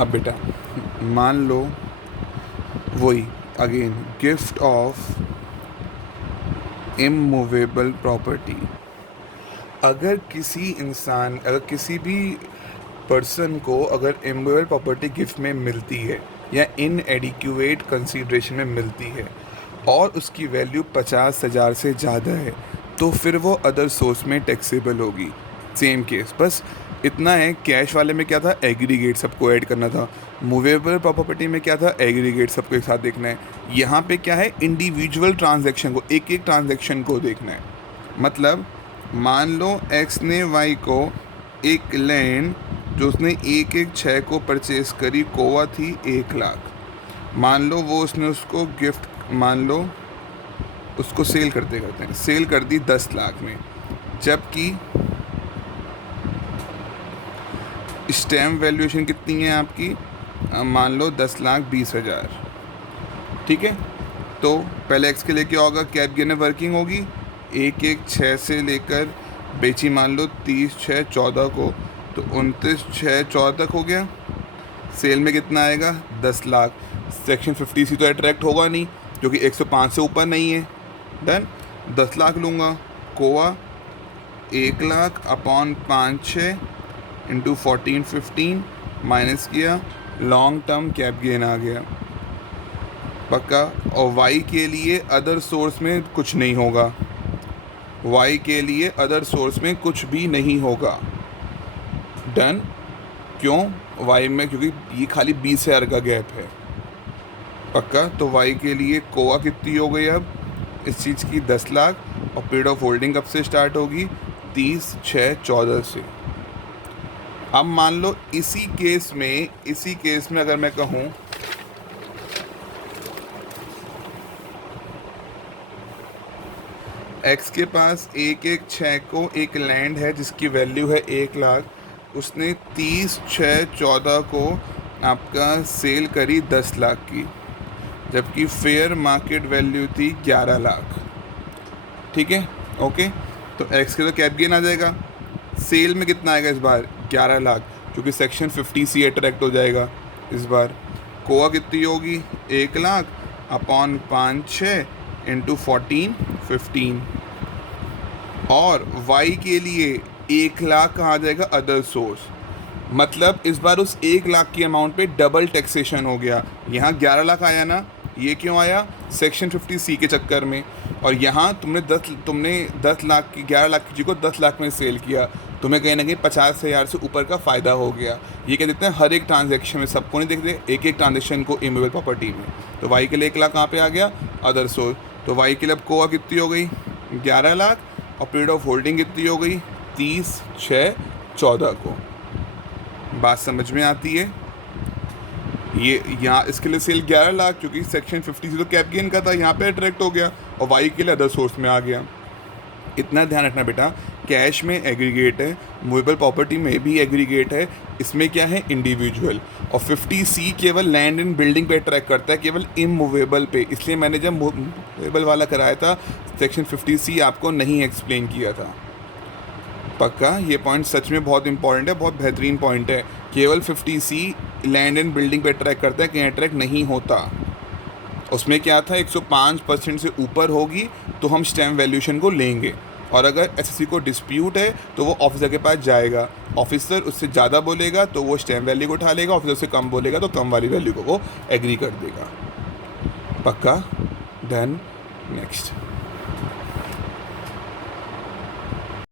अब बेटा मान लो वही again gift of immovable property. अगर किसी भी पर्सन को अगर इमूवेबल प्रॉपर्टी गिफ्ट में मिलती है या इनएडिक्वेट कंसीडरेशन में मिलती है और उसकी वैल्यू 50,000 से ज़्यादा है तो फिर वो अदर सोर्स में टैक्सेबल होगी। सेम केस, बस इतना है। कैश वाले में क्या था, एग्रीगेट सबको ऐड करना था। मूवेबल प्रॉपर्टी में क्या था, एग्रीगेट सबको एक साथ देखना है। यहाँ पे क्या है, इंडिविजुअल ट्रांजैक्शन को, एक एक ट्रांजैक्शन को देखना है। मतलब मान लो एक्स ने वाई को एक लैंड जो उसने 1/6 को परचेज करी, कोवा थी 1 लाख। मान लो वो उसने उसको गिफ्ट, मान लो उसको सेल करते हैं, सेल कर दी 10 लाख में, जबकि स्टैम्प वैल्यूएशन कितनी है आपकी, मान लो 10,20,000। ठीक है, तो पहले एक्स के लिए क्या होगा, कैप गेन वर्किंग होगी, 1/6 से लेकर बेची मान लो 30/6/14 को, तो 29/6/14 तक हो गया। सेल में कितना आएगा, 10 लाख। सेक्शन 50C तो अट्रैक्ट होगा नहीं क्योंकि 105 से ऊपर नहीं है। डन, 10 लाख लूँगा, कोवा 1 लाख अपॉन 5/6 इंटू 14/15 माइनस किया, लॉन्ग टर्म कैप गेन आ गया पक्का। और वाई के लिए अदर सोर्स में कुछ नहीं होगा, वाई के लिए अदर सोर्स में कुछ भी नहीं होगा। डन, क्यों, वाई में क्योंकि ये खाली 20,000 का गैप है पक्का। तो वाई के लिए कोवा कितनी हो गई अब इस चीज़ की, 10 लाख, और पीरियड ऑफ होल्डिंग कब से स्टार्ट होगी, 30/6/14 से। अब मान लो इसी केस में अगर मैं कहूँ एक्स के पास 1/6 को एक लैंड है जिसकी वैल्यू है 1 लाख, उसने 30/6/14 को आपका सेल करी 10 लाख की, जबकि फेयर मार्केट वैल्यू थी 11 लाख। ठीक है, ओके। तो एक्स के तो कैप गेन आ जाएगा, सेल में कितना आएगा इस बार, 11 लाख, क्योंकि सेक्शन 50C अट्रैक्ट हो जाएगा इस बार। कोवा कितनी होगी, 1 लाख अपॉन 5/6 इंटू 14/15। और वाई के लिए 1 लाख कहाँ आ जाएगा, अदर सोर्स। मतलब इस बार उस 1 लाख की अमाउंट पे डबल टैक्सेशन हो गया। यहाँ 11 लाख आया ना, ये क्यों आया, सेक्शन 50C के चक्कर में। और यहाँ तुमने 10 लाख की, 11 लाख की चीज़ को 10 लाख में सेल किया, तुम्हें कहीं ना कहीं 50,000 से ऊपर का फ़ायदा हो गया। ये कह देते हैं हर एक ट्रांजैक्शन में, सबको नहीं देखते, एक एक ट्रांजैक्शन को इमूवेबल प्रॉपर्टी में। तो वाई के लिए 1 लाख कहाँ पे आ गया, अदर सोर्स। तो वाई के लिए अब कोवा कितनी हो गई, 11 लाख, और पीरियड ऑफ होल्डिंग कितनी हो गई, 30/6/14 को। बात समझ में आती है। ये यहाँ इसके लिए सेल 11 लाख, क्योंकि सेक्शन 50 तो कैप गेन का था, यहाँ पे अट्रैक्ट हो गया, और वाई के लिए अदर सोर्स में आ गया। इतना ध्यान रखना बेटा, कैश में एग्रीगेट है, मूवेबल प्रॉपर्टी में भी एग्रीगेट है, इसमें क्या है, इंडिविजुअल। और 50C केवल लैंड एंड बिल्डिंग पे अट्रैक्ट करता है, केवल इमूवेबल पे। इसलिए मैंने जब मूवेबल वाला कराया था, सेक्शन 50C आपको नहीं एक्सप्लेन किया था पक्का। ये पॉइंट सच में बहुत इंपॉर्टेंट है, बहुत बेहतरीन पॉइंट है। केवल 50C लैंड एंड बिल्डिंग पे अट्रैक्ट करता है, कहीं अट्रैक्ट नहीं होता। उसमें क्या था, 105% से ऊपर होगी तो हम स्टैम्प वैल्यूएशन को लेंगे, और अगर एसएससी को डिस्प्यूट है तो वो ऑफिसर के पास जाएगा, ऑफिसर उससे ज़्यादा बोलेगा तो वो स्टैम्प वैल्यू को उठा लेगा, ऑफिसर से कम बोलेगा तो कम वाली वैल्यू को वो एग्री कर देगा पक्का। Done, next.